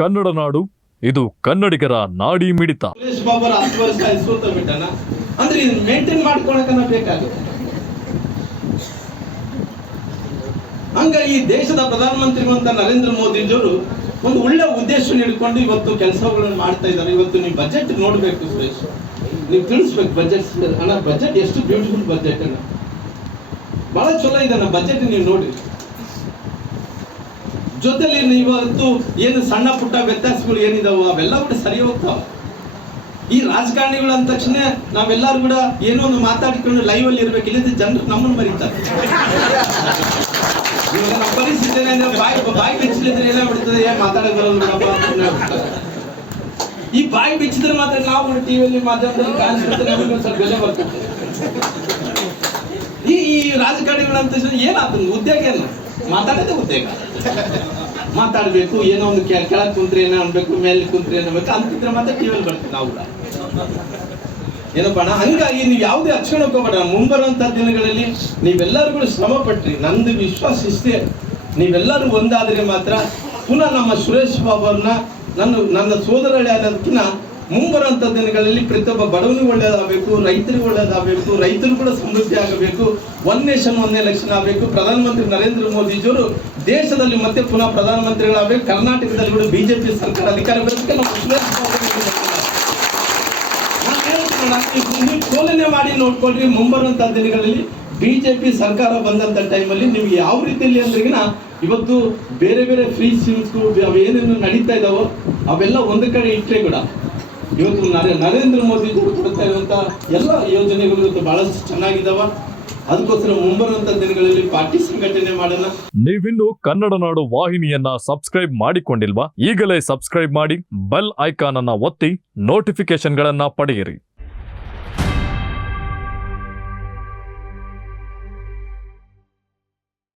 ಕನ್ನಡ ನಾಡು, ಇದು ಕನ್ನಡಿಗರ ನಾಡಿ ಮಿಡಿತ. ಸುರೇಶ್ ಬಾಬು 10 ವರ್ಷ ಸೋತ ಬಿಟ್ಟನ ಅಂದ್ರೆ ಇದು ಮೇಂಟೈನ್ ಮಾಡ್ಕೊಳಕನ ಬೇಕಾಗುತ್ತೆ. ಹಂಗ ಈ ದೇಶದ ಪ್ರಧಾನಮಂತ್ರಿಗಳಂತ ನರೇಂದ್ರ ಮೋದಿಜಿಯವರು ಒಂದು ಒಳ್ಳೆ ಉದ್ದೇಶ ಇಟ್ಕೊಂಡು ಇವತ್ತು ಕೆಲಸಗಳನ್ನು ಮಾಡ್ತಾ ಇದ್ದಾರೆ. ಇವತ್ತು ನೀವು ಬಜೆಟ್ ನೋಡ್ಬೇಕು ಸುರೇಶ್, ನೀವು ತಿಳಿಸ್ಬೇಕು ಬಜೆಟ್ ಅಣ್ಣ, ಬಜೆಟ್ ಎಷ್ಟು ಬ್ಯೂಟಿಫುಲ್ ಬಜೆಟ್ ಅಣ್ಣ, ಬಹಳ ಚಲೋ ಇದೆ ಅಣ್ಣ ಬಜೆಟ್. ನೀವು ನೋಡಿ, ಜೊತೆಲಿ ಇವತ್ತು ಏನು ಸಣ್ಣ ಪುಟ್ಟ ವ್ಯತ್ಯಾಸಗಳು ಏನಿದಾವೋ ಅವೆಲ್ಲ ಕೂಡ ಸರಿ ಹೋಗ್ತಾವ. ಈ ರಾಜಕಾರಣಿಗಳು ಅಂದ ತಕ್ಷಣ ನಾವೆಲ್ಲರೂ ಕೂಡ ಏನೋ ಒಂದು ಮಾತಾಡಿಕೊಂಡು ಲೈವ್ ಅಲ್ಲಿ ಇರ್ಬೇಕು, ಇಲ್ಲದ ಜನರು ನಮ್ಮನ್ನು ಮರೀತಾರೆ. ಇವಾಗ ನಮ್ಮ ಪರಿಸ್ಥಿತಿ ಏನಂದ್ರೆ ಬಾಯಿ ಬಿಚ್ಚಲಿದ್ರೆ ಏನಾಗ್ಬಿಡ್ತದೆ, ಮಾತಾಡಕ್ ಬರಲ್ಲ. ಈ ಬಾಯಿ ಬಿಚ್ಚಿದ್ರೆ ಮಾತ್ರ ನಾವು ಟಿವಿಯಲ್ಲಿ ಮಾತಾಡಿದ್ರೆ ಕಾಣಿಸ್ಬಿಡ್ತಾರೆ, ನಮಗೆ ಸ್ವಲ್ಪ ಬೆಲೆ ಬರ್ತದೆ. ಈ ರಾಜಕಾರಣಿಗಳು ಅಂತ ಏನಾಗ್ತದೆ, ಉದ್ಯೋಗ ಏನು ಮಾತಾಡೋದೇ ಉದ್ಯೋಗ. ಮಾತಾಡ್ಬೇಕು, ಏನೋ ಒಂದು ಕೆಳಗ್ ಕುಂತ್ರೆ ಏನೋ ಅನ್ಬೇಕು, ಮೇಲೆ ಕುಂತ್ರೆ ಏನಬೇಕು ಅಂತಿದ್ರೆ ಮಾತ್ರ ಟಿವಿಯಲ್ಲಿ ಬರ್ತದೆ. ನಾವು ಕೂಡ ಏನಪ್ಪ ಅಣ್ಣ, ಹಂಗಾಗಿ ನೀವು ಯಾವುದೇ ಹಚ್ಕೊಳಕ್ ಹೋಗ್ಬೇಡ. ಮುಂಬರುವಂತ ದಿನಗಳಲ್ಲಿ ನೀವೆಲ್ಲರೂ ಕೂಡ ಶ್ರಮ ಪಟ್ರಿ, ನಂದು ವಿಶ್ವಾಸ ಇಷ್ಟೇ, ನೀವೆಲ್ಲರೂ ಒಂದಾದ್ರೆ ಮಾತ್ರ ಪುನಃ ನಮ್ಮ ಸುರೇಶ್ ಬಾಬು ಅವ್ರನ್ನ ನನ್ನ ಸೋದರಳಿ ಅನ್ನೋದಕ್ಕಿಂತ ಮುಂಬರುವಂತ ದಿನಗಳಲ್ಲಿ ಪ್ರತಿಯೊಬ್ಬ ಬಡವನಿಗೆ ಒಳ್ಳೇದಾಗಬೇಕು, ರೈತರಿಗೆ ಒಳ್ಳೇದಾಗಬೇಕು, ರೈತರು ಕೂಡ ಸಮೃದ್ಧಿ ಆಗಬೇಕು, ಒನ್ ನೇಷನ್ ಒನ್ ಎಲೆಕ್ಷನ್ ಆಗಬೇಕು. ಪ್ರಧಾನಮಂತ್ರಿ ನರೇಂದ್ರ ಮೋದಿಜಿಯವರು ದೇಶದಲ್ಲಿ ಮತ್ತೆ ಪುನಃ ಪ್ರಧಾನಮಂತ್ರಿಗಳಾಗಬೇಕು. ಕರ್ನಾಟಕದಲ್ಲಿ ಕೂಡ ಬಿಜೆಪಿ ಸರ್ಕಾರ ಅಧಿಕಾರ ಬರೋದಕ್ಕೆ ನಾವು ಸುರೇಶ್ ಬಾಬು ಸೋಲನೆ ಮಾಡಿ ನೋಡ್ಕೊಳ್ರಿ. ಮುಂಬರುವಂತ ದಿನಗಳಲ್ಲಿ ಬಿಜೆಪಿ ಸರ್ಕಾರ ಬಂದಂತ ಟೈಮಲ್ಲಿ ನಿಮ್ಗೆ ಯಾವ ರೀತಿಯಲ್ಲಿ ಅಂದ್ರಿಗಿನ ಇವತ್ತು ಬೇರೆ ಬೇರೆ ಫ್ರೀ ಸಿಮ್ಸ್ ಅವೇನೇನು ನಡೀತಾ ಇದಾವೋ ಅವೆಲ್ಲ ಒಂದು ಕಡೆ ಇಟ್ಟರೆ ಕೂಡ ಇವತ್ತು ನರೇಂದ್ರ ಮೋದಿ ಕೊಡ್ತಾ ಇರುವಂತ ಎಲ್ಲ ಯೋಜನೆಗಳು ಇವತ್ತು ಬಹಳಷ್ಟು ಚೆನ್ನಾಗಿದಾವ. ಅದಕ್ಕೋಸ್ಕರ ಮುಂಬರುವಂತ ದಿನಗಳಲ್ಲಿ ಪಾರ್ಟಿ ಸಂಘಟನೆ ಮಾಡೋಣ. ನೀವಿನ್ನು ಕನ್ನಡ ನಾಡು ವಾಹಿನಿಯನ್ನ ಸಬ್ಸ್ಕ್ರೈಬ್ ಮಾಡಿಕೊಂಡಿಲ್ವಾ? ಈಗಲೇ ಸಬ್ಸ್ಕ್ರೈಬ್ ಮಾಡಿ, ಬೆಲ್ ಐಕಾನ್ ಅನ್ನ ಒತ್ತಿ ನೋಟಿಫಿಕೇಶನ್ ಗಳನ್ನ ಪಡೆಯಿರಿ.